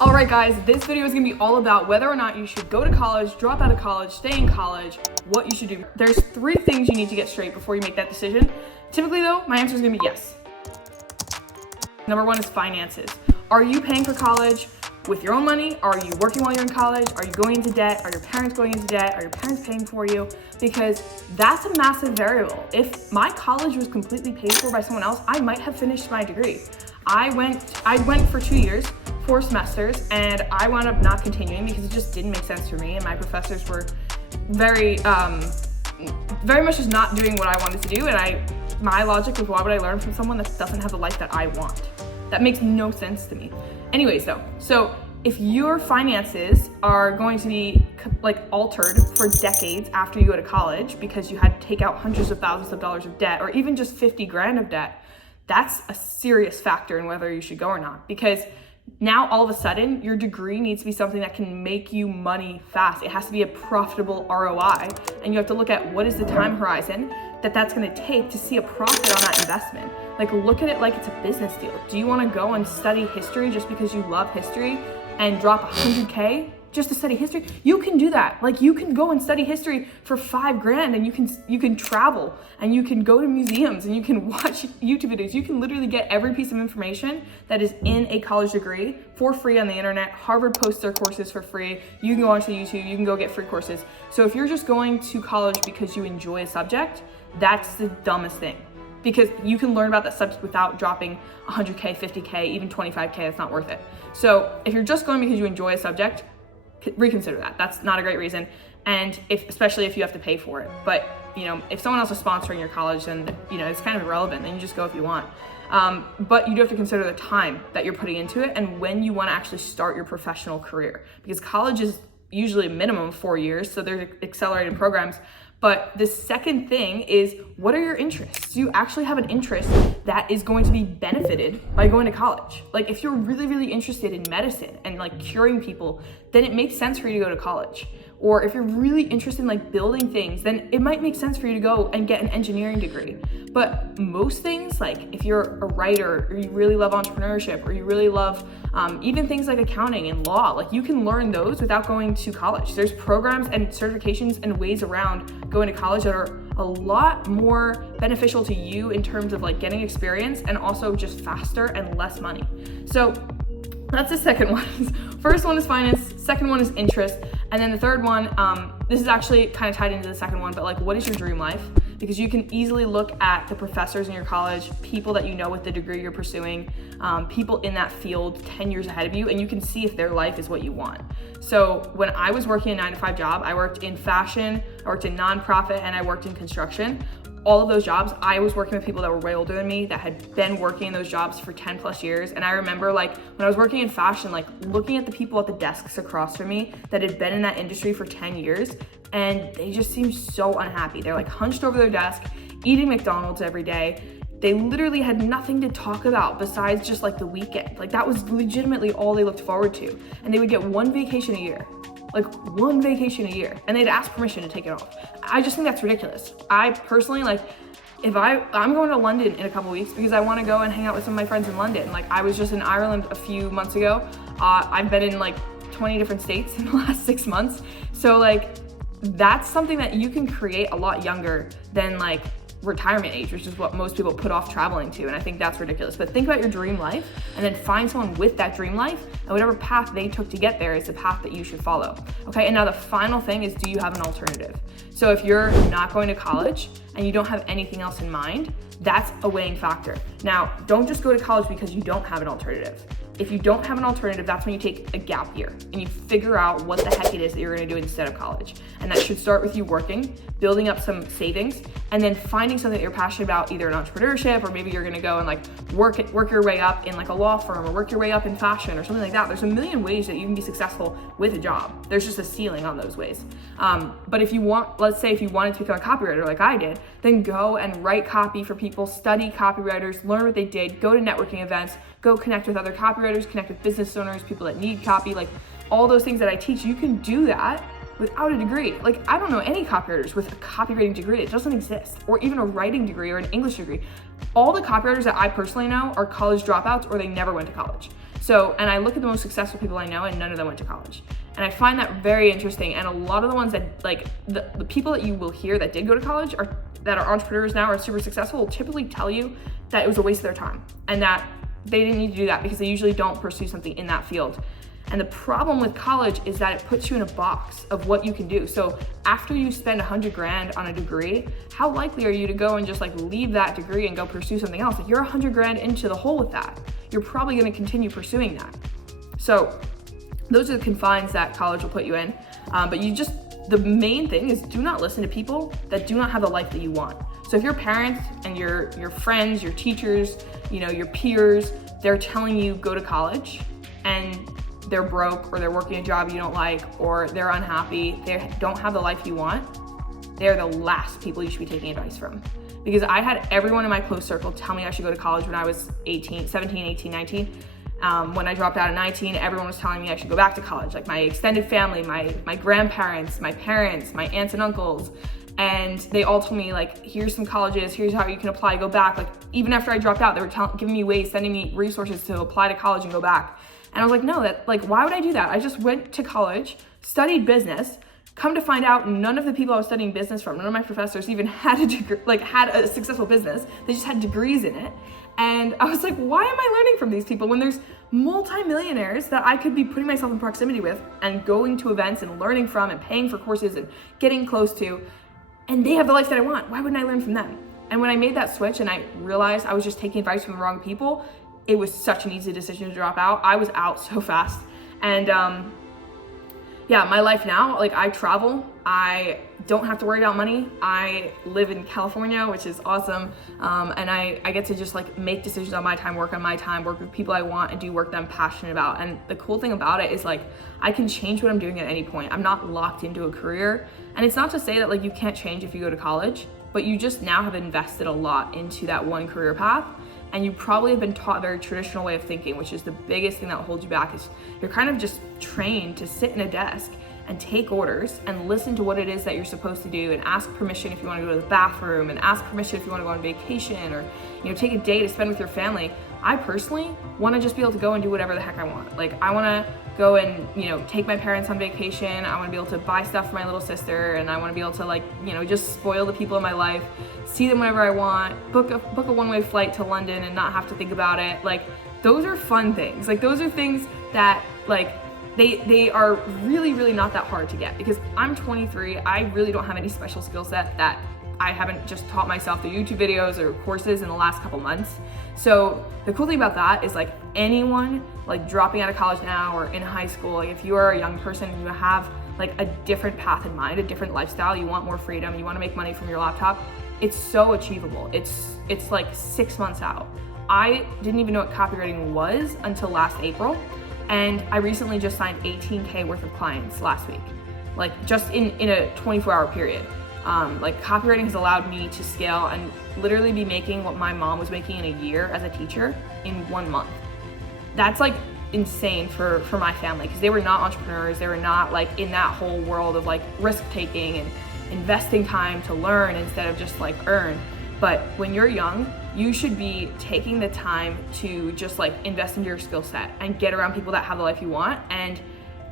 All right, guys, this video is gonna be all about whether or not you should go to college, drop out of college, stay in college, what you should do. There's 3 things you need to get straight before you make that decision. Typically though, my answer is gonna be yes. Number 1 is finances. Are you paying for college with your own money? Are you working while you're in college? Are you going into debt? Are your parents going into debt? Are your parents paying for you? Because that's a massive variable. If my college was completely paid for by someone else, I might have finished my degree. I went for 2 years, 4 semesters, and I wound up not continuing because it just didn't make sense for me, and my professors were very much just not doing what I wanted to do, and my logic was, why would I learn from someone that doesn't have the life that I want? That makes no sense to me. Anyways though, so if your finances are going to be altered for decades after you go to college because you had to take out hundreds of thousands of dollars of debt, or even just 50 grand of debt, that's a serious factor in whether you should go or not. Because now all of a sudden your degree needs to be something that can make you money fast. It has to be a profitable ROI, and you have to look at what is the time horizon that's going to take to see a profit on that investment. Like, look at it like it's a business deal. Do you want to go and study history just because you love history and drop $100K just to study history? You can do that. Like, you can go and study history for $5 grand, and you can travel, and you can go to museums, and you can watch YouTube videos. You can literally get every piece of information that is in a college degree for free on the internet. Harvard posts their courses for free. You can go onto YouTube, you can go get free courses. So if you're just going to college because you enjoy a subject, that's the dumbest thing. Because you can learn about that subject without dropping $100K, $50K, even $25K. That's not worth it. So if you're just going because you enjoy a subject, reconsider that. That's not a great reason. And especially if you have to pay for it. But if someone else is sponsoring your college, then it's kind of irrelevant. Then you just go if you want. But you do have to consider the time that you're putting into it and when you want to actually start your professional career. Because college is usually a minimum of 4 years, so there's accelerated programs. But the second thing is, what are your interests? Do you actually have an interest that is going to be benefited by going to college? Like, if you're really, really interested in medicine and curing people, then it makes sense for you to go to college. Or if you're really interested in building things, then it might make sense for you to go and get an engineering degree. But most things, if you're a writer, or you really love entrepreneurship, or you really love even things like accounting and law, you can learn those without going to college. There's programs and certifications and ways around going to college that are a lot more beneficial to you in terms of getting experience, and also just faster and less money. So that's the second one. First one is finance, second one is interest, and then the third one, this is actually kind of tied into the second one, but what is your dream life? Because you can easily look at the professors in your college, people that you know with the degree you're pursuing, people in that field 10 years ahead of you, and you can see if their life is what you want. So when I was working a 9-to-5 job, I worked in fashion, I worked in nonprofit, and I worked in construction. All of those jobs, I was working with people that were way older than me, that had been working in those jobs for 10 plus years. And I remember when I was working in fashion, looking at the people at the desks across from me that had been in that industry for 10 years, and they just seemed so unhappy. They're hunched over their desk, eating McDonald's every day. They literally had nothing to talk about besides just the weekend. That was legitimately all they looked forward to. And they would get one vacation a year. One vacation a year, and they'd ask permission to take it off. I just think that's ridiculous. I personally, if I'm going to London in a couple weeks because I want to go and hang out with some of my friends in London. I was just in Ireland a few months ago. I've been in 20 different states in the last 6 months. So that's something that you can create a lot younger than retirement age, which is what most people put off traveling to, and I think that's ridiculous. But think about your dream life, and then find someone with that dream life, and whatever path they took to get there is the path that you should follow. Okay, and now the final thing is, do you have an alternative? So if you're not going to college and you don't have anything else in mind, that's a weighing factor. Now, don't just go to college because you don't have an alternative. If you don't have an alternative, that's when you take a gap year and you figure out what the heck it is that you're gonna do instead of college. And that should start with you working, building up some savings, and then finding something that you're passionate about, either in entrepreneurship, or maybe you're gonna go and work your way up in a law firm, or work your way up in fashion or something like that. There's a million ways that you can be successful with a job. There's just a ceiling on those ways. But if you want, let's say if you wanted to become a copywriter like I did, then go and write copy for people, study copywriters, learn what they did, go to networking events, go connect with other copywriters, connect with business owners, people that need copy, all those things that I teach. You can do that without a degree. I don't know any copywriters with a copywriting degree. It doesn't exist, or even a writing degree or an English degree. All the copywriters that I personally know are college dropouts, or they never went to college. So, and I look at the most successful people I know, and none of them went to college. And I find that very interesting. And a lot of the ones that, like, the people that you will hear that did go to college that are entrepreneurs now or super successful will typically tell you that it was a waste of their time and that they didn't need to do that because they usually don't pursue something in that field. And the problem with college is that it puts you in a box of what you can do. So after you spend $100,000 on a degree, how likely are you to go and just like leave that degree and go pursue something else? If you're $100,000 into the hole with that, you're probably gonna continue pursuing that. So those are the confines that college will put you in. But the main thing is do not listen to people that do not have the life that you want. So if your parents and your friends, your teachers, your peers, they're telling you go to college and they're broke or they're working a job you don't like or they're unhappy, they don't have the life you want, they're the last people you should be taking advice from. Because I had everyone in my close circle tell me I should go to college when I was 17, 18, 19. When I dropped out at 19, everyone was telling me I should go back to college. Like my extended family, my grandparents, my parents, my aunts and uncles. And they all told me like, here's some colleges, here's how you can apply, go back. Like even after I dropped out, they were giving me ways, sending me resources to apply to college and go back. And I was like, no, why would I do that? I just went to college, studied business. Come to find out, none of the people I was studying business from, none of my professors even had a degree, had a successful business. They just had degrees in it. And I was like, why am I learning from these people when there's multimillionaires that I could be putting myself in proximity with and going to events and learning from and paying for courses and getting close to, and they have the life that I want. Why wouldn't I learn from them? And when I made that switch and I realized I was just taking advice from the wrong people, it was such an easy decision to drop out. I was out so fast. And my life now, I travel, I don't have to worry about money. I live in California, which is awesome. And I get to just make decisions on my time, work on my time, work with people I want, and do work that I'm passionate about. And the cool thing about it is I can change what I'm doing at any point. I'm not locked into a career. And it's not to say that you can't change if you go to college, but you just now have invested a lot into that one career path. And you probably have been taught a very traditional way of thinking, which is the biggest thing that will hold you back. Is you're kind of just trained to sit in a desk and take orders and listen to what it is that you're supposed to do and ask permission if you want to go to the bathroom and ask permission if you want to go on vacation or take a day to spend with your family. I personally want to just be able to go and do whatever the heck I want. I want to go and take my parents on vacation. I want to be able to buy stuff for my little sister, and I want to be able to just spoil the people in my life, see them whenever I want, book a one-way flight to London and not have to think about it. Those are fun things. Those are things that they are really, really not that hard to get, because I'm 23. I really don't have any special skill set that I haven't just taught myself through YouTube videos or courses in the last couple months. So the cool thing about that is anyone dropping out of college now or in high school, if you are a young person and you have a different path in mind, a different lifestyle, you want more freedom, you want to make money from your laptop, it's so achievable. It's 6 months out. I didn't even know what copywriting was until last April. And I recently just signed $18K worth of clients last week, just in a 24-hour period. Copywriting has allowed me to scale and literally be making what my mom was making in a year as a teacher in 1 month. That's insane for my family, because they were not entrepreneurs. They were not in that whole world of risk taking and investing time to learn instead of just earn. But when you're young, you should be taking the time to just invest into your skill set and get around people that have the life you want. And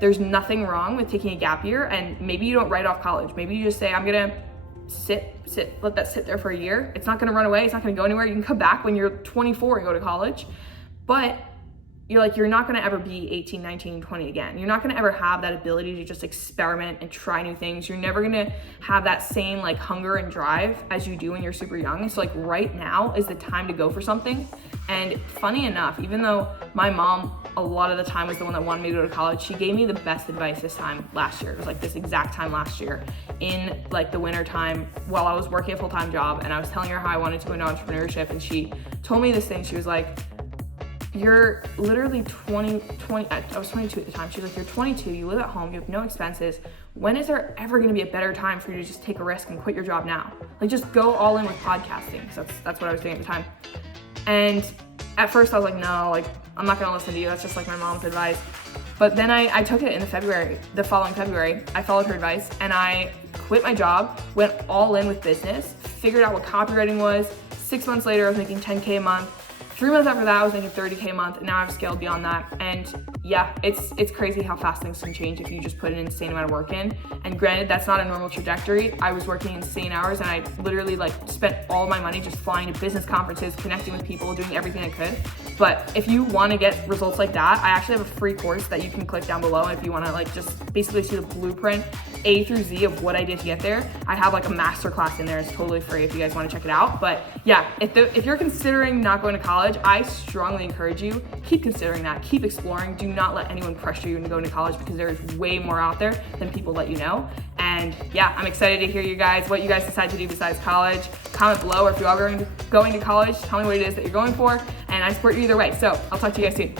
there's nothing wrong with taking a gap year, and maybe you don't write off college. Maybe you just say, I'm gonna let that sit there for a year. It's not gonna run away, it's not gonna go anywhere. You can come back when you're 24 and go to college, but you're not gonna ever be 18, 19, 20 again. You're not gonna ever have that ability to just experiment and try new things. You're never gonna have that same hunger and drive as you do when you're super young. So right now is the time to go for something. And funny enough, even though my mom a lot of the time was the one that wanted me to go to college, she gave me the best advice this time last year. It was this exact time last year in the winter time while I was working a full-time job, and I was telling her how I wanted to go into entrepreneurship, and she told me this thing. She was like, you're literally 20, I was 22 at the time. She was like, you're 22, you live at home, you have no expenses. When is there ever gonna be a better time for you to just take a risk and quit your job now? Just go all in with podcasting, because that's what I was doing at the time. And at first I was like, no, I'm not gonna listen to you, that's just my mom's advice. But then I took it in the following February, I followed her advice and I quit my job, went all in with business, figured out what copywriting was. 6 months later, I was making $10K a month, 3 months after that, I was making 30K a month, and now I've scaled beyond that. And yeah, it's crazy how fast things can change if you just put an insane amount of work in. And granted, that's not a normal trajectory. I was working insane hours, and I literally like spent all my money just flying to business conferences, connecting with people, doing everything I could. But if you want to get results like that, I actually have a free course that you can click down below if you want to like just basically see the blueprint A through Z of what I did to get there. I have like a masterclass in there. It's totally free if you guys want to check it out. But yeah, if you're considering not going to college, I strongly encourage you, keep considering that, keep exploring. Do not let anyone pressure you into going to college, because there is way more out there than people let you know. And yeah, I'm excited to hear you guys, what you guys decide to do besides college. Comment below, or if you are going to college, tell me what it is that you're going for, and I support you either way. So I'll talk to you guys soon.